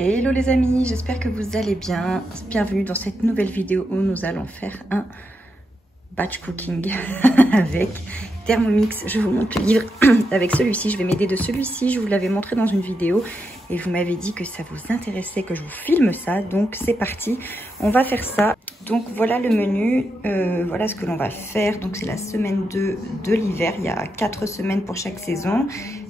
Hello les amis, j'espère que vous allez bien. Bienvenue dans cette nouvelle vidéo où nous allons faire un batch cooking avec Thermomix. Je vous montre le livre avec celui-ci. Je vais m'aider de celui-ci. Je vous l'avais montré dans une vidéo et vous m'avez dit que ça vous intéressait que je vous filme ça. Donc c'est parti, on va faire ça. Donc voilà le menu, voilà ce que l'on va faire. Donc c'est la semaine 2 de l'hiver. Il y a 4 semaines pour chaque saison.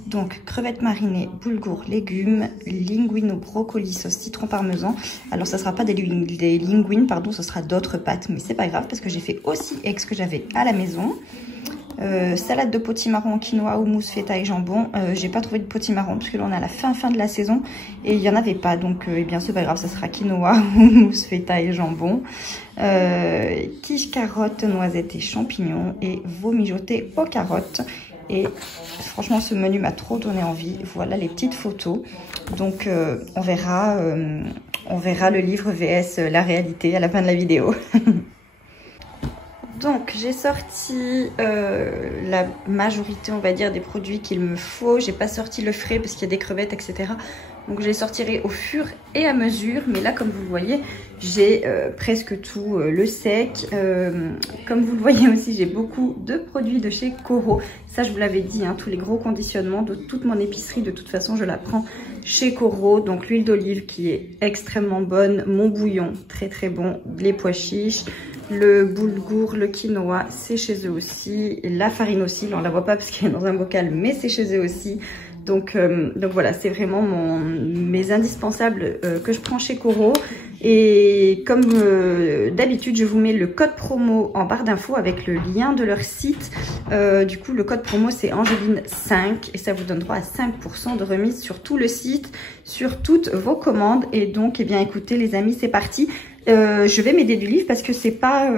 Donc crevettes marinées, boulgour, légumes, linguine au brocoli, sauce citron parmesan. Alors ça sera pas des linguines, pardon, ce sera d'autres pâtes, mais c'est pas grave parce que j'ai fait aussi avec ce que j'avais à la maison. Salade de potimarron, quinoa, houmous, feta et jambon. J'ai pas trouvé de potimarron parce que là on est à la fin de la saison et il y en avait pas, donc eh bien c'est pas grave, ça sera quinoa, houmous, feta et jambon. Quiche, carottes, noisettes et champignons et veau mijoté aux carottes. Et franchement ce menu m'a trop donné envie. Voilà les petites photos. Donc on verra le livre vs la réalité à la fin de la vidéo. Donc j'ai sorti la majorité, on va dire, des produits qu'il me faut. J'ai pas sorti le frais parce qu'il y a des crevettes, etc. Donc je les sortirai au fur et à mesure. Mais là, comme vous le voyez, j'ai presque tout le sec. Comme vous le voyez aussi, j'ai beaucoup de produits de chez Coro. Ça, je vous l'avais dit, hein, tous les gros conditionnements de toute mon épicerie, de toute façon, je la prends chez Coro. Donc l'huile d'olive qui est extrêmement bonne, mon bouillon très très bon, les pois chiches, le boulgour, le quinoa, c'est chez eux aussi. Et la farine aussi, là, on la voit pas parce qu'elle est dans un bocal, mais c'est chez eux aussi. Donc voilà, c'est vraiment mes indispensables que je prends chez Coro. Et comme d'habitude, je vous mets le code promo en barre d'infos avec le lien de leur site. Du coup, le code promo, c'est Angeline5 et ça vous donne droit à 5% de remise sur tout le site, sur toutes vos commandes. Et donc, eh bien, écoutez les amis, c'est parti. Je vais m'aider du livre parce que c'est pas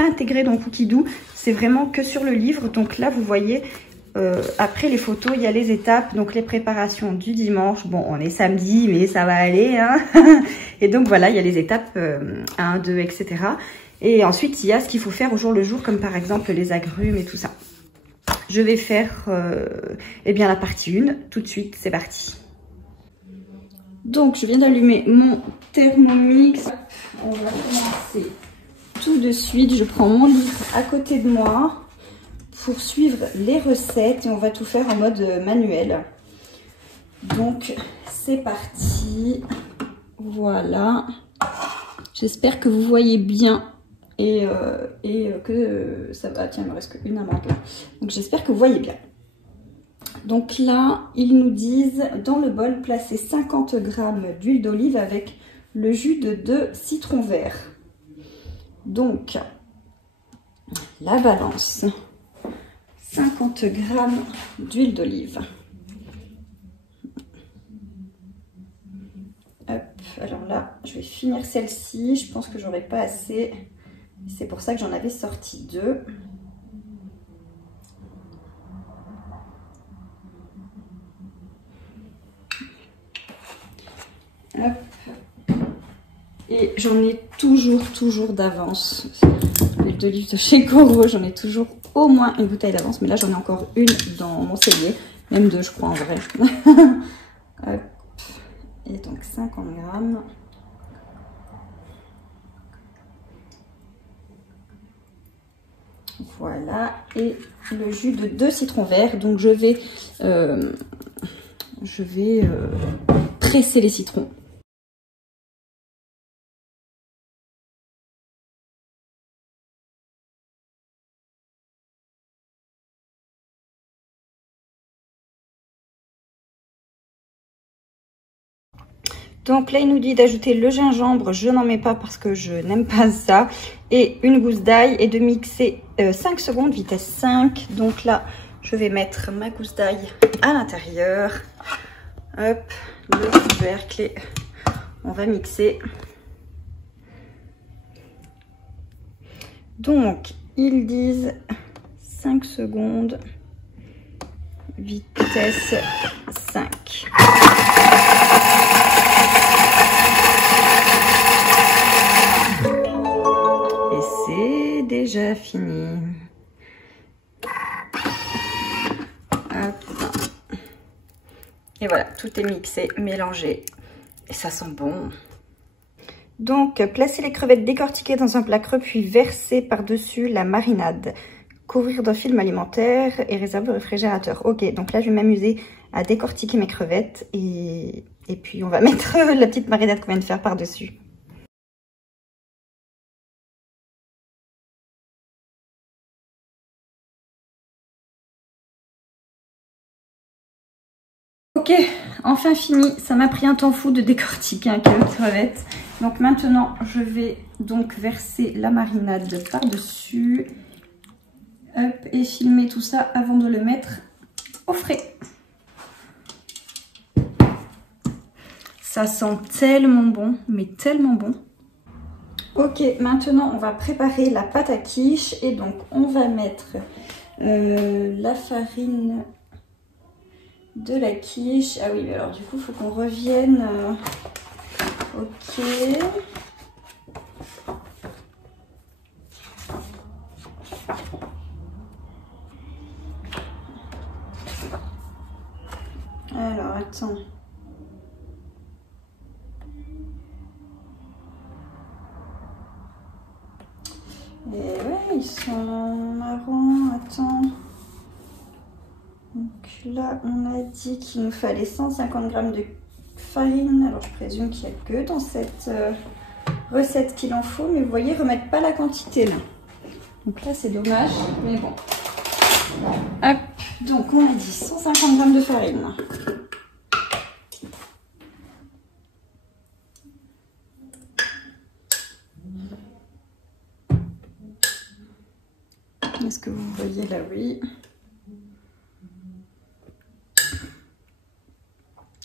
intégré dans Cookidoo, c'est vraiment que sur le livre. Donc là, vous voyez... après les photos, il y a les étapes, donc les préparations du dimanche. Bon, on est samedi, mais ça va aller, hein. Et donc voilà, il y a les étapes 1, 2, etc. Et ensuite, il y a ce qu'il faut faire au jour le jour, comme par exemple les agrumes et tout ça. Je vais faire eh bien la partie 1 tout de suite, c'est parti. Donc, je viens d'allumer mon Thermomix. On va commencer tout de suite. Je prends mon livre à côté de moi pour suivre les recettes et on va tout faire en mode manuel. Donc c'est parti, voilà, j'espère que vous voyez bien et que ça va. Tiens, il me reste qu'une amande là, donc j'espère que vous voyez bien. Donc là ils nous disent dans le bol placer 50 g d'huile d'olive avec le jus de 2 citrons verts. Donc la balance, 50 g d'huile d'olive. Hop, alors là, je vais finir celle-ci. Je pense que j'aurai pas assez. C'est pour ça que j'en avais sorti 2. Hop. Et j'en ai toujours d'avance. L'huile d'olive de chez Coro, j'en ai toujours au moins une bouteille d'avance, mais là j'en ai encore une dans mon cellier, même 2 je crois en vrai. Hop. Et donc 50 g. Voilà, et le jus de 2 citrons verts. Donc je vais presser les citrons. Donc là, il nous dit d'ajouter le gingembre. Je n'en mets pas parce que je n'aime pas ça. Et une gousse d'ail et de mixer 5 secondes, vitesse 5. Donc là, je vais mettre ma gousse d'ail à l'intérieur. Hop, le couvercle et on va mixer. Donc, ils disent 5 secondes, vitesse 5. C'est déjà fini. Hop. Et voilà, tout est mixé, mélangé. Et ça sent bon. Donc, placer les crevettes décortiquées dans un plat creux, puis verser par-dessus la marinade. Couvrir d'un film alimentaire et réserver au réfrigérateur. Ok, donc là, je vais m'amuser à décortiquer mes crevettes. Et puis, on va mettre la petite marinade qu'on vient de faire par-dessus. Ok, enfin fini. Ça m'a pris un temps fou de décortiquer 1 kilo de crevettes. Donc maintenant, je vais donc verser la marinade par-dessus. Hop, et filmer tout ça avant de le mettre au frais. Ça sent tellement bon, mais tellement bon. Ok, maintenant on va préparer la pâte à quiche. Et donc on va mettre la farine de la quiche. Ah oui, alors du coup il faut qu'on revienne. Ok. Alors attends. Et ouais, ils sont marrons. Attends. Donc là, on a dit qu'il nous fallait 150 g de farine. Alors, je présume qu'il n'y a que dans cette recette qu'il en faut. Mais vous voyez, ils ne remettent pas la quantité là. Donc là, c'est dommage. Mais bon. Hop. Donc, on a dit 150 g de farine. Est-ce que vous voyez là? Oui.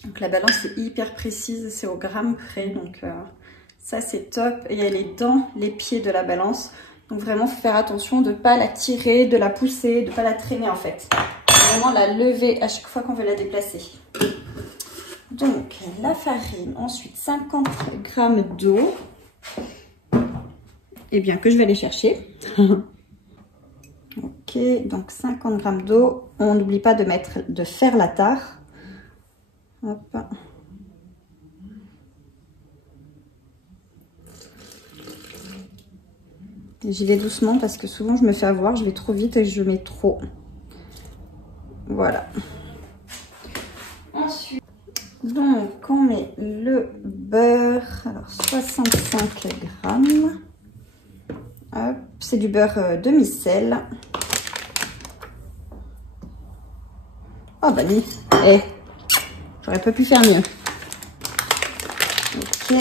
Donc la balance est hyper précise, c'est au gramme près, donc ça c'est top. Et elle est dans les pieds de la balance, donc vraiment faut faire attention de ne pas la tirer, de la pousser, de ne pas la traîner en fait. Vraiment la lever à chaque fois qu'on veut la déplacer. Donc la farine, ensuite 50 g d'eau, et bien que je vais aller chercher. Ok, donc 50 g d'eau, on n'oublie pas de faire la tare. Hop. J'y vais doucement parce que souvent je me fais avoir, je vais trop vite et je mets trop. Voilà. Ensuite, donc on met le beurre, alors 65 g. Hop, c'est du beurre demi-sel. Oh bah ni, j'aurais pas pu faire mieux. Ok.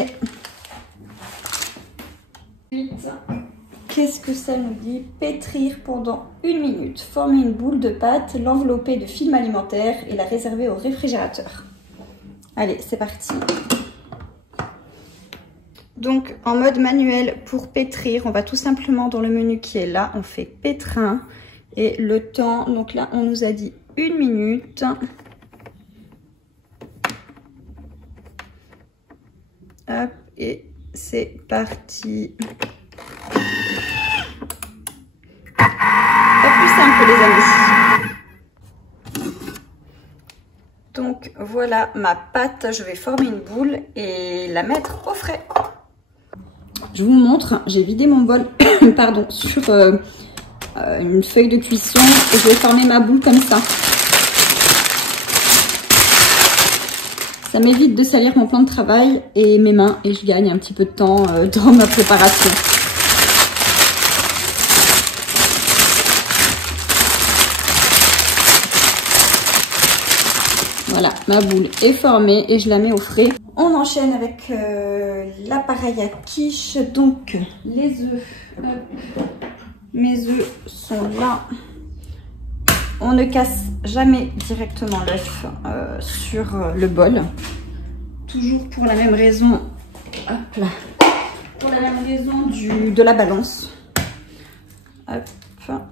Qu'est-ce que ça nous dit? Pétrir pendant 1 minute. Former une boule de pâte, l'envelopper de film alimentaire et la réserver au réfrigérateur. Allez, c'est parti. Donc, en mode manuel pour pétrir, on va tout simplement dans le menu qui est là. On fait pétrin. Et le temps, donc là, on nous a dit 1 minute. Hop, et c'est parti. Pas plus simple les amis. Donc voilà ma pâte, je vais former une boule et la mettre au frais. Je vous montre, j'ai vidé mon bol pardon, sur une feuille de cuisson et je vais former ma boule comme ça. Ça m'évite de salir mon plan de travail et mes mains et je gagne un petit peu de temps dans ma préparation. Voilà, ma boule est formée et je la mets au frais. On enchaîne avec l'appareil à quiche. Donc, les œufs. Mes œufs sont là. On ne casse jamais directement l'œuf sur le bol. Toujours pour la même raison. Hop là. Pour la même raison de la balance. Hop. Voilà.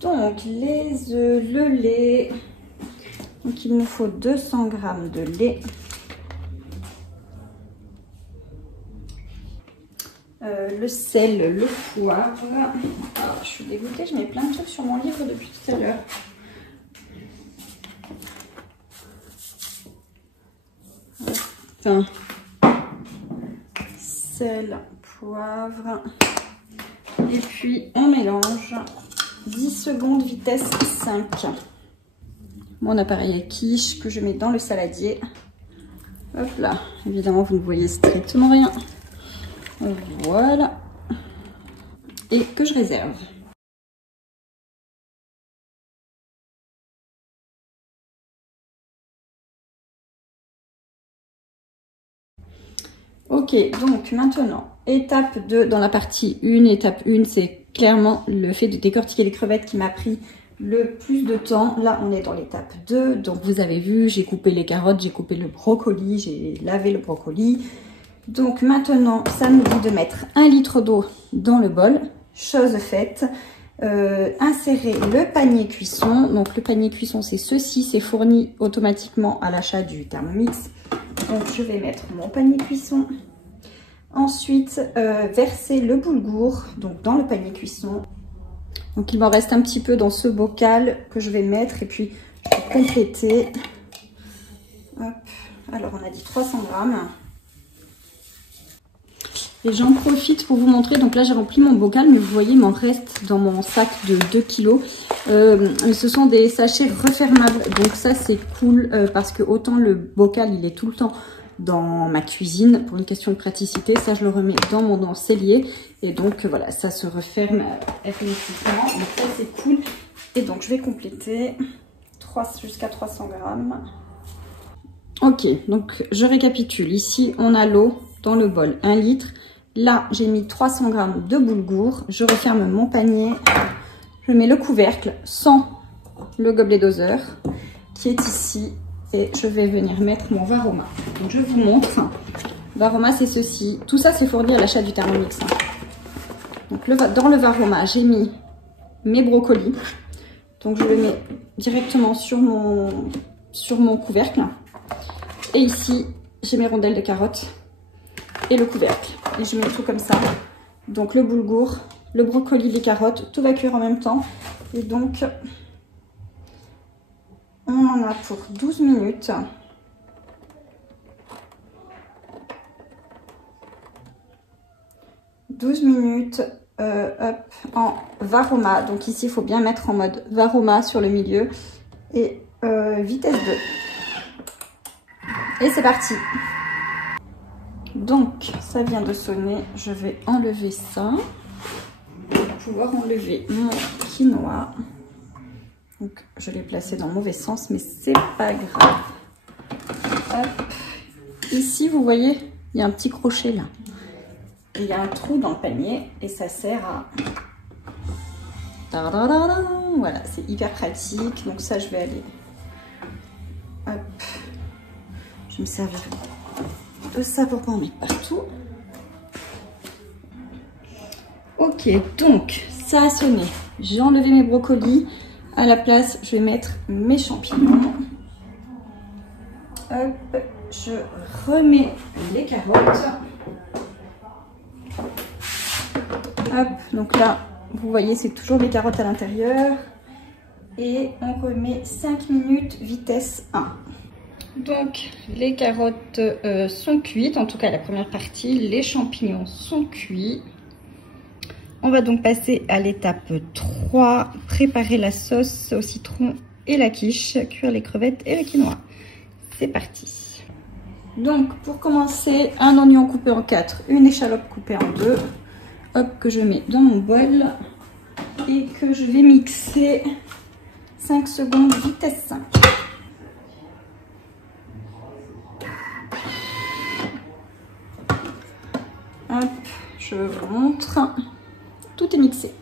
Donc les œufs, le lait. Donc il nous faut 200 g de lait. le sel, le poivre. Ah, je suis dégoûtée, je mets plein de trucs sur mon livre depuis tout à l'heure. Enfin, sel, poivre. Et puis on mélange. 10 secondes, vitesse 5. Mon appareil à quiche que je mets dans le saladier. Hop là, évidemment vous ne voyez strictement rien. Voilà. Et que je réserve. Ok, donc maintenant, étape 2 dans la partie 1. Étape 1, c'est clairement le fait de décortiquer les crevettes qui m'a pris le plus de temps. Là, on est dans l'étape 2. Donc, vous avez vu, j'ai coupé les carottes, j'ai coupé le brocoli, j'ai lavé le brocoli. Donc, maintenant, ça nous dit de mettre 1 litre d'eau dans le bol. Chose faite. Insérer le panier cuisson. Donc, le panier cuisson, c'est ceci. C'est fourni automatiquement à l'achat du Thermomix. Donc, je vais mettre mon panier cuisson. Ensuite, verser le boulgour donc dans le panier cuisson. Donc, il m'en reste un petit peu dans ce bocal que je vais mettre. Et puis, je vais compléter. Hop. Alors, on a dit 300 grammes. Et j'en profite pour vous montrer. Donc là, j'ai rempli mon bocal. Mais vous voyez, il m'en reste dans mon sac de 2 kg. Ce sont des sachets refermables. Donc ça, c'est cool parce que autant le bocal, il est tout le temps dans ma cuisine pour une question de praticité. Ça, je le remets dans mon cellier. Et donc, voilà, ça se referme hermétiquement. Donc ça, c'est cool. Et donc, je vais compléter jusqu'à 300 grammes. Ok, donc je récapitule. Ici, on a l'eau dans le bol, 1 litre. Là, j'ai mis 300 grammes de boulgour. Je referme mon panier. Je mets le couvercle sans le gobelet doseur qui est ici. Et je vais venir mettre mon Varoma. Donc, je vous montre. Varoma, c'est ceci. Tout ça, c'est fourni à l'achat du Thermomix. Donc, dans le Varoma, j'ai mis mes brocolis. Donc, je le mets directement sur mon couvercle. Et ici, j'ai mes rondelles de carottes et le couvercle. Et je mets tout comme ça. Donc, le boulgour, le brocoli, les carottes, tout va cuire en même temps. Et donc, on en a pour 12 minutes. Hop, en Varoma. Donc ici, il faut bien mettre en mode Varoma sur le milieu. Et vitesse 2. Et c'est parti. Donc, ça vient de sonner. Je vais enlever ça. Pour pouvoir enlever mon quinoa. Donc, je l'ai placé dans le mauvais sens, mais c'est pas grave. Hop. Ici, vous voyez, il y a un petit crochet là. Il y a un trou dans le panier et ça sert à... Voilà, c'est hyper pratique. Donc ça, je vais aller... Hop. Je vais me servir de ça pour pas en mettre partout. Ok, donc ça a sonné. J'ai enlevé mes brocolis. À la place, je vais mettre mes champignons. Hop, je remets les carottes. Hop, donc là, vous voyez, c'est toujours des carottes à l'intérieur. Et on remet 5 minutes, vitesse 1. Donc, les carottes sont cuites, en tout cas la première partie. Les champignons sont cuits. On va donc passer à l'étape 3, préparer la sauce au citron et la quiche, cuire les crevettes et le quinoa. C'est parti. Donc, pour commencer, un oignon coupé en 4, une échalote coupée en 2. Hop, que je mets dans mon bol et que je vais mixer 5 secondes, vitesse 5. Hop, je vous montre. Tout est mixé.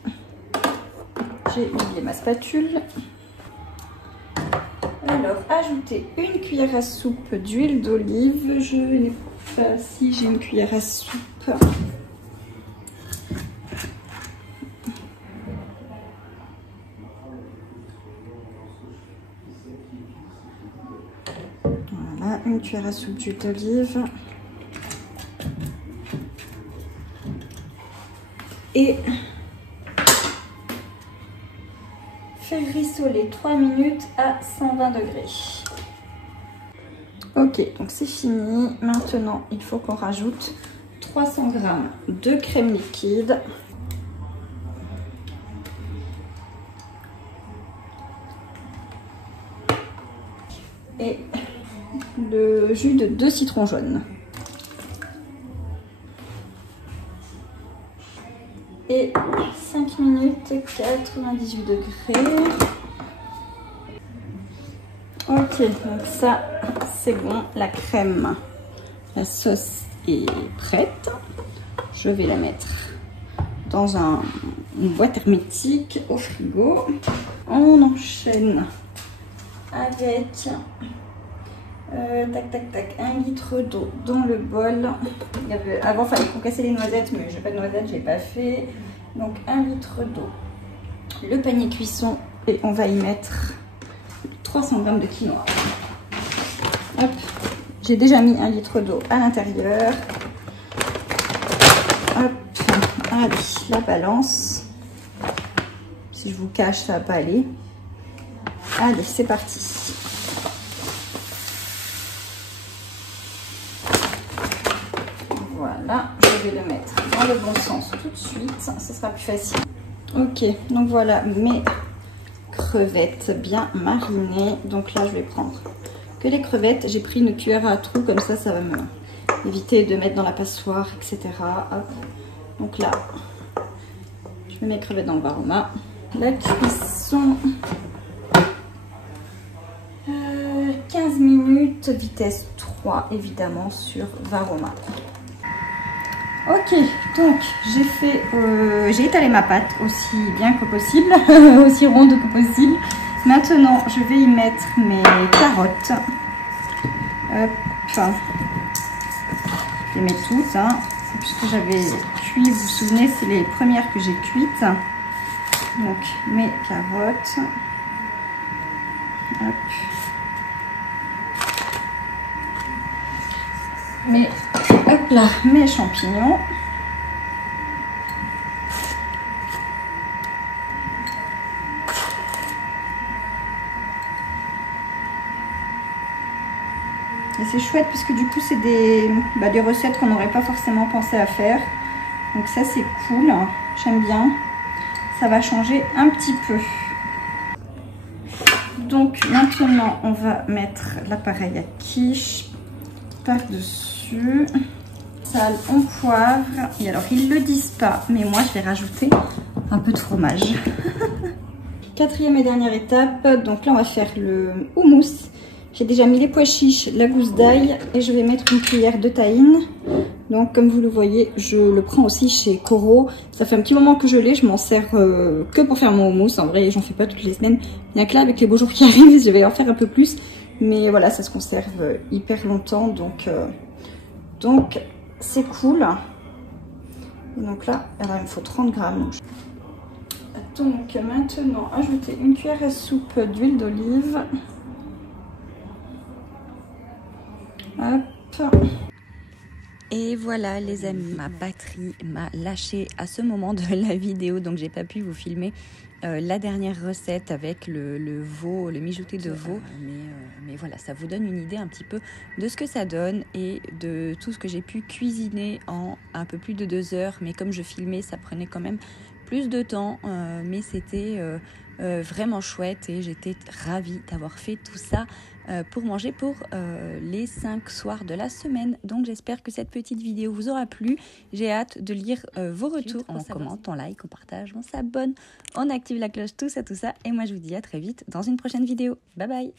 J'ai oublié ma spatule. Alors, ajouter une cuillère à soupe d'huile d'olive. Je n'ai pas... Si, j'ai une cuillère à soupe. Voilà, une cuillère à soupe d'huile d'olive. et faire rissoler 3 minutes à 120 degrés. Ok, donc c'est fini. Maintenant, il faut qu'on rajoute 300 g de crème liquide. Et le jus de 2 citrons jaunes. Et 5 minutes 98 degrés. Ok, donc ça c'est bon, la crème, la sauce est prête. Je vais la mettre dans une boîte hermétique au frigo. On enchaîne avec tac tac tac 1 litre d'eau dans le bol. Avant il fallait concasser les noisettes, mais j'ai pas de noisettes, j'ai pas fait. Donc 1 litre d'eau, le panier cuisson, et on va y mettre 300 g de quinoa. Hop, j'ai déjà mis 1 litre d'eau à l'intérieur. Hop, allez, la balance. Si je vous cache, ça va pas aller. Allez, c'est parti. Voilà, je vais le mettre dans le bon sens tout de suite, ce sera plus facile. Ok, donc voilà mes crevettes bien marinées. Donc là, je vais prendre que les crevettes. J'ai pris une cuillère à trous, comme ça, ça va me éviter de mettre dans la passoire, etc. Hop. Donc là, je mets mes crevettes dans le Varoma. La cuisson, 15 minutes, vitesse 3, évidemment, sur Varoma. Ok, donc j'ai étalé ma pâte aussi bien que possible, aussi ronde que possible. Maintenant, je vais y mettre mes carottes. Hop, je les mets toutes, hein, puisque j'avais cuit, vous vous souvenez, c'est les premières que j'ai cuites. Donc mes carottes. Hop. Hop là, mes champignons. Et c'est chouette parce que du coup c'est des recettes qu'on n'aurait pas forcément pensé à faire. Donc ça c'est cool, j'aime bien. Ça va changer un petit peu. Donc maintenant on va mettre l'appareil à quiche par-dessus. Sel, on poivre. Et alors ils le disent pas, mais moi je vais rajouter un peu de fromage. Quatrième et dernière étape, donc là on va faire le houmous. J'ai déjà mis les pois chiches, la gousse d'ail et je vais mettre une cuillère de tahine. Donc comme vous le voyez, je le prends aussi chez Coro. Ça fait un petit moment que je l'ai, je m'en sers que pour faire mon houmous. En vrai, j'en fais pas toutes les semaines. Bien que là, avec les beaux jours qui arrivent, je vais en faire un peu plus. Mais voilà, ça se conserve hyper longtemps, donc c'est cool. Et donc là, alors il me faut 30 grammes. Donc maintenant, ajouter une cuillère à soupe d'huile d'olive. Hop. Et voilà les amis, ma batterie m'a lâché à ce moment de la vidéo, donc j'ai pas pu vous filmer la dernière recette avec le veau, le mijoté de veau. Mais voilà, ça vous donne une idée un petit peu de ce que ça donne et de tout ce que j'ai pu cuisiner en un peu plus de 2 heures. Mais comme je filmais, ça prenait quand même plus de temps, mais c'était vraiment chouette et j'étais ravie d'avoir fait tout ça pour manger pour les 5 soirs de la semaine. Donc j'espère que cette petite vidéo vous aura plu. J'ai hâte de lire vos retours. On commente, on like, on partage, on s'abonne, on active la cloche, tout ça. Et moi je vous dis à très vite dans une prochaine vidéo. Bye bye.